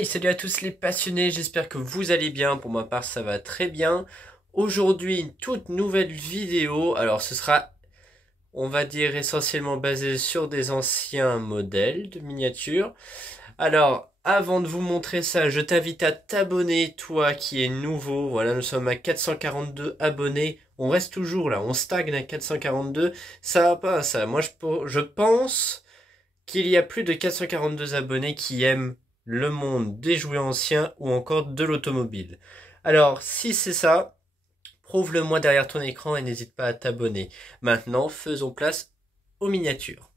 Hey, salut à tous les passionnés, j'espère que vous allez bien. Pour ma part, ça va très bien. Aujourd'hui, une toute nouvelle vidéo. Alors, ce sera, on va dire, essentiellement basé sur des anciens modèles de miniatures. Alors, avant de vous montrer ça, je t'invite à t'abonner, toi qui es nouveau. Voilà, nous sommes à 442 abonnés. On reste toujours là, on stagne à 442. Ça va pas, ça. Moi, je pense qu'il y a plus de 442 abonnés qui aiment le monde des jouets anciens ou encore de l'automobile. Alors, si c'est ça, prouve-le-moi derrière ton écran et n'hésite pas à t'abonner. Maintenant, faisons place aux miniatures.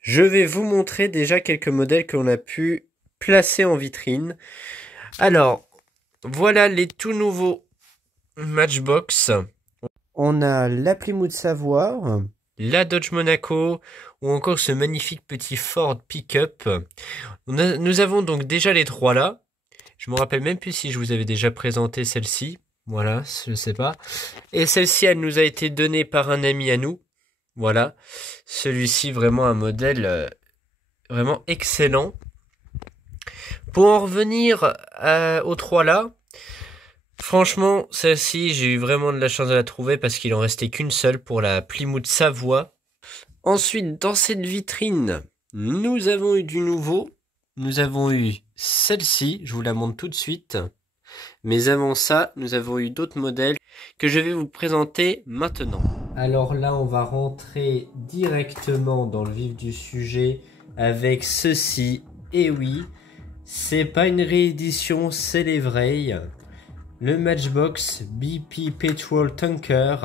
Je vais vous montrer déjà quelques modèles que l'on a pu placer en vitrine. Alors, voilà les tout nouveaux Matchbox. On a la Plymouth Savoir, la Dodge Monaco ou encore ce magnifique petit Ford Pick-up. Nous avons donc déjà les trois là. Je me rappelle même plus si je vous avais déjà présenté celle-ci. Voilà, je sais pas. Et celle-ci, elle nous a été donnée par un ami à nous. Voilà. Celui-ci, vraiment un modèle vraiment excellent. Pour en revenir aux trois là, franchement, celle-ci, j'ai eu vraiment de la chance de la trouver parce qu'il en restait qu'une seule pour la Plymouth Savoie. Ensuite, dans cette vitrine, nous avons eu du nouveau. Nous avons eu celle-ci, je vous la montre tout de suite. Mais avant ça, nous avons eu d'autres modèles que je vais vous présenter maintenant. Alors là, on va rentrer directement dans le vif du sujet avec ceci. Et oui, c'est pas une réédition, c'est les vrais. Le Matchbox BP Petrol Tanker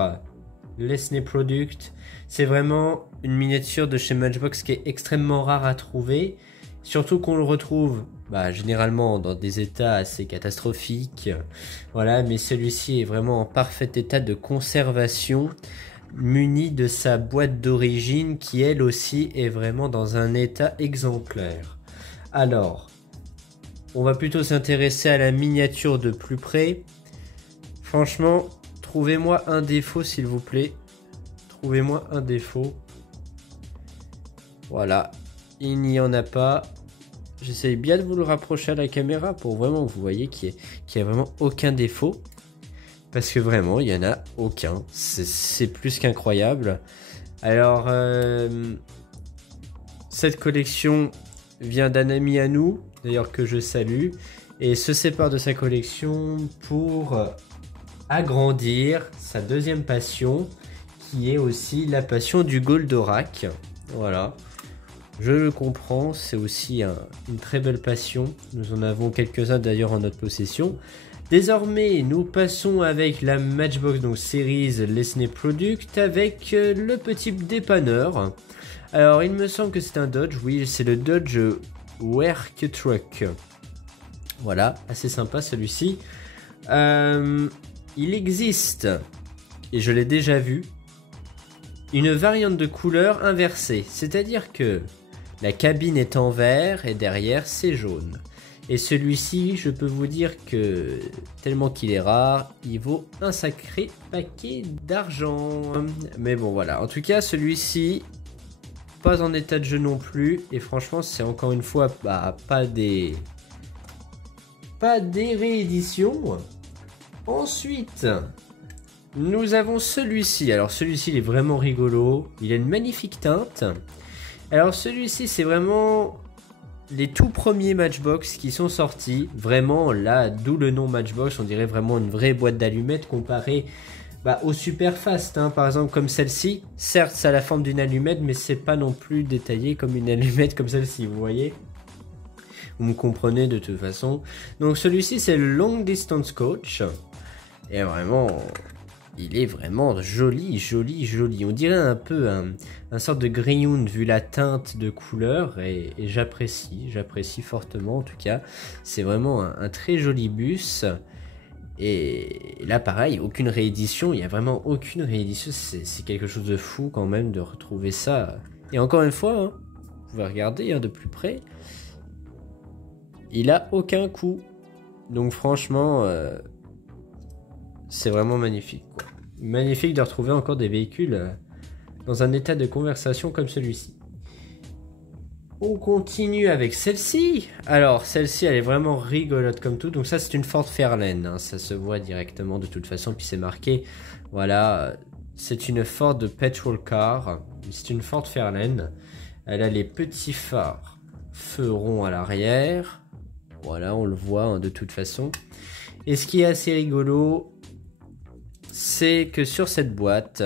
Lesney Product. C'est vraiment une miniature de chez Matchbox qui est extrêmement rare à trouver. Surtout qu'on le retrouve généralement dans des états assez catastrophiques. Voilà, mais celui-ci est vraiment en parfait état de conservation, muni de sa boîte d'origine qui elle aussi est vraiment dans un état exemplaire. Alors, on va plutôt s'intéresser à la miniature de plus près. Franchement, trouvez-moi un défaut s'il vous plaît. Trouvez-moi un défaut. Voilà, il n'y en a pas. J'essaye bien de vous le rapprocher à la caméra pour vraiment que vous voyez qu'il n'y a vraiment aucun défaut. Parce que vraiment, il n'y en a aucun. C'est plus qu'incroyable. Alors, cette collection vient d'un ami à nous, d'ailleurs que je salue, et se sépare de sa collection pour agrandir sa deuxième passion, qui est aussi la passion du Goldorak. Voilà. Je le comprends, c'est aussi une très belle passion. Nous en avons quelques-uns d'ailleurs en notre possession. Désormais, nous passons avec la Matchbox, donc Series Lesney Product, avec le petit dépanneur. Alors, il me semble que c'est un Dodge. Oui, c'est le Dodge Work Truck. Voilà, assez sympa celui-ci. Il existe, et je l'ai déjà vu, une variante de couleur inversée. C'est-à-dire que la cabine est en vert et derrière c'est jaune. Et celui-ci, je peux vous dire que tellement qu'il est rare, il vaut un sacré paquet d'argent. Mais bon voilà, en tout cas celui-ci, pas en état de jeu non plus. Et franchement c'est encore une fois pas des rééditions. Ensuite, nous avons celui-ci. Alors celui-ci il est vraiment rigolo. Il a une magnifique teinte. Alors celui-ci c'est vraiment les tout premiers Matchbox qui sont sortis. Vraiment là, d'où le nom Matchbox, on dirait vraiment une vraie boîte d'allumettes comparée au Superfast. Par exemple comme celle-ci. Certes ça a la forme d'une allumette mais c'est pas non plus détaillé comme une allumette comme celle-ci, vous voyez. Vous me comprenez de toute façon. Donc celui-ci c'est le Long Distance Coach. Et vraiment, il est vraiment joli, joli, joli. On dirait un peu un sorte de Greyhound vu la teinte de couleur. Et j'apprécie fortement en tout cas. C'est vraiment un très joli bus. Et là pareil, aucune réédition. Il n'y a vraiment aucune réédition. C'est quelque chose de fou quand même de retrouver ça. Et encore une fois, vous pouvez regarder de plus près. Il a aucun coup. Donc franchement, c'est vraiment magnifique, quoi. Magnifique de retrouver encore des véhicules dans un état de conversation comme celui-ci. On continue avec celle-ci. Alors, celle-ci, elle est vraiment rigolote comme tout. Donc ça, c'est une Ford Fairlane. Hein. Ça se voit directement de toute façon. Puis c'est marqué, voilà, c'est une Ford Petrol Car. C'est une Ford Fairlane. Elle a les petits phares feux ronds à l'arrière. Voilà, on le voit hein, de toute façon. Et ce qui est assez rigolo, c'est que sur cette boîte,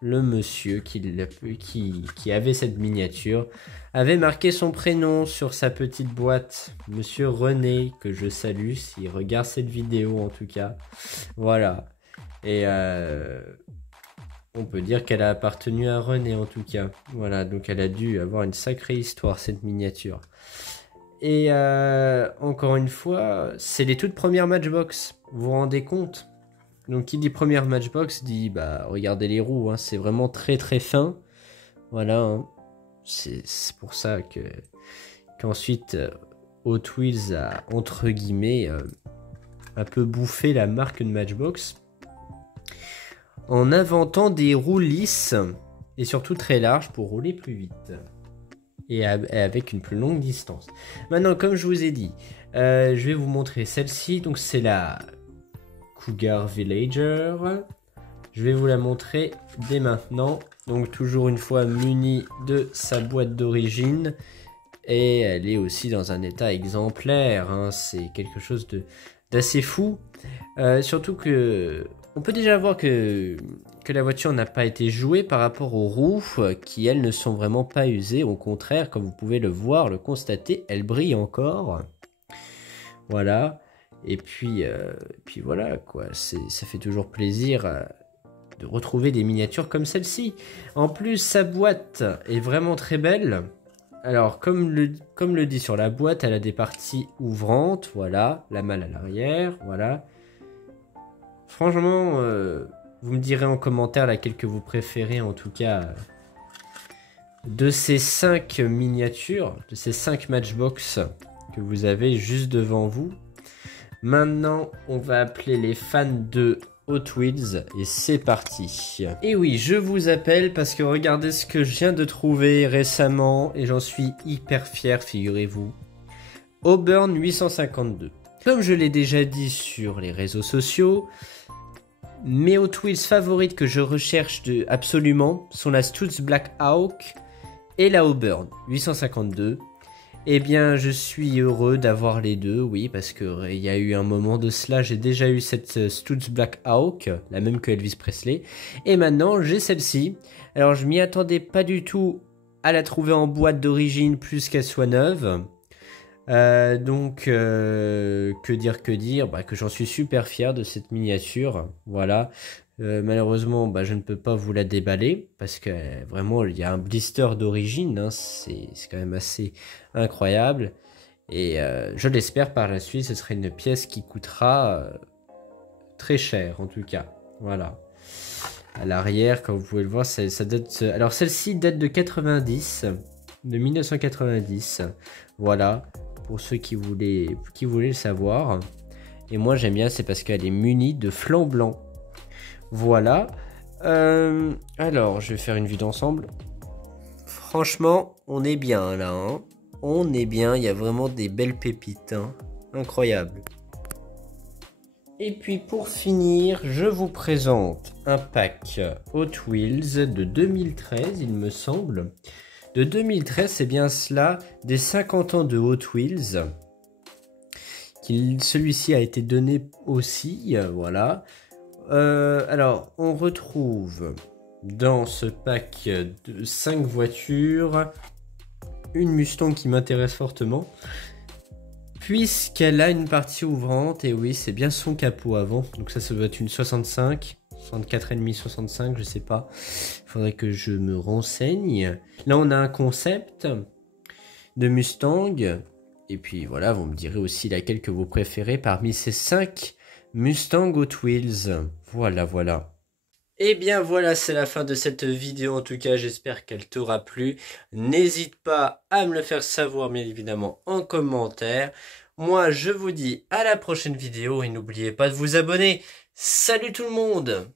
le monsieur qui avait cette miniature avait marqué son prénom sur sa petite boîte. Monsieur René, que je salue s'il regarde cette vidéo en tout cas. Voilà. Et on peut dire qu'elle a appartenu à René en tout cas. Voilà, donc elle a dû avoir une sacrée histoire cette miniature. Et encore une fois, c'est les toutes premières Matchbox. Vous vous rendez compte? Donc qui dit première Matchbox dit, bah regardez les roues, hein, c'est vraiment très très fin. Voilà, hein. C'est pour ça qu'ensuite Hot Wheels a entre guillemets un peu bouffé la marque de Matchbox en inventant des roues lisses et surtout très larges pour rouler plus vite. Et avec une plus longue distance. Maintenant, comme je vous ai dit, je vais vous montrer celle-ci. Donc c'est la Cougar Villager. Je vais vous la montrer dès maintenant. Donc toujours une fois munie de sa boîte d'origine. Et elle est aussi dans un état exemplaire. Hein. C'est quelque chose d'assez fou. Surtout que on peut déjà voir que la voiture n'a pas été jouée par rapport aux roues qui, elles, ne sont vraiment pas usées. Au contraire, comme vous pouvez le voir, le constater, elles brillent encore. Voilà. Et puis voilà, quoi. Ça fait toujours plaisir de retrouver des miniatures comme celle-ci. En plus, sa boîte est vraiment très belle. Alors, comme le dit sur la boîte, elle a des parties ouvrantes. Voilà, la malle à l'arrière. Voilà. Franchement... vous me direz en commentaire laquelle que vous préférez en tout cas de ces 5 miniatures, de ces 5 Matchbox que vous avez juste devant vous. Maintenant, on va appeler les fans de Hot Wheels et c'est parti. Et oui, je vous appelle parce que regardez ce que je viens de trouver récemment et j'en suis hyper fier, figurez-vous. Auburn 852. Comme je l'ai déjà dit sur les réseaux sociaux, mes Hot Wheels favorites que je recherche absolument sont la Stutz Black Hawk et la Auburn 852. Eh bien, je suis heureux d'avoir les deux, oui, parce qu'il y a eu un moment de cela, j'ai déjà eu cette Stutz Black Hawk, la même que Elvis Presley, et maintenant j'ai celle-ci. Alors, je m'y attendais pas du tout à la trouver en boîte d'origine plus qu'elle soit neuve. Que dire, bah, que j'en suis super fier de cette miniature, voilà. Malheureusement, bah, je ne peux pas vous la déballer parce que vraiment il y a un blister d'origine, hein, c'est quand même assez incroyable. Et je l'espère par la suite, ce serait une pièce qui coûtera très cher en tout cas, voilà. À l'arrière, comme vous pouvez le voir, ça date. Alors celle-ci date de 1990, voilà. Pour ceux qui voulaient le savoir. Et moi j'aime bien, c'est parce qu'elle est munie de flanc blanc. Voilà. Alors, je vais faire une vue d'ensemble. Franchement, on est bien là. Hein. On est bien, il y a vraiment des belles pépites. Hein. Incroyable. Et puis pour finir, je vous présente un pack Hot Wheels de 2013, il me semble. De 2013, c'est bien cela, des 50 ans de Hot Wheels. Celui-ci a été donné aussi, voilà. Alors, on retrouve dans ce pack de 5 voitures une Mustang qui m'intéresse fortement, puisqu'elle a une partie ouvrante, et oui, c'est bien son capot avant. Donc ça doit être une 65. 64,5, 65, je sais pas. Il faudrait que je me renseigne. Là, on a un concept de Mustang. Et puis voilà, vous me direz aussi laquelle que vous préférez parmi ces 5 Mustang Hot Wheels. Voilà, voilà. Et bien voilà, c'est la fin de cette vidéo. En tout cas, j'espère qu'elle t'aura plu. N'hésite pas à me le faire savoir, bien évidemment, en commentaire. Moi, je vous dis à la prochaine vidéo et n'oubliez pas de vous abonner. Salut tout le monde!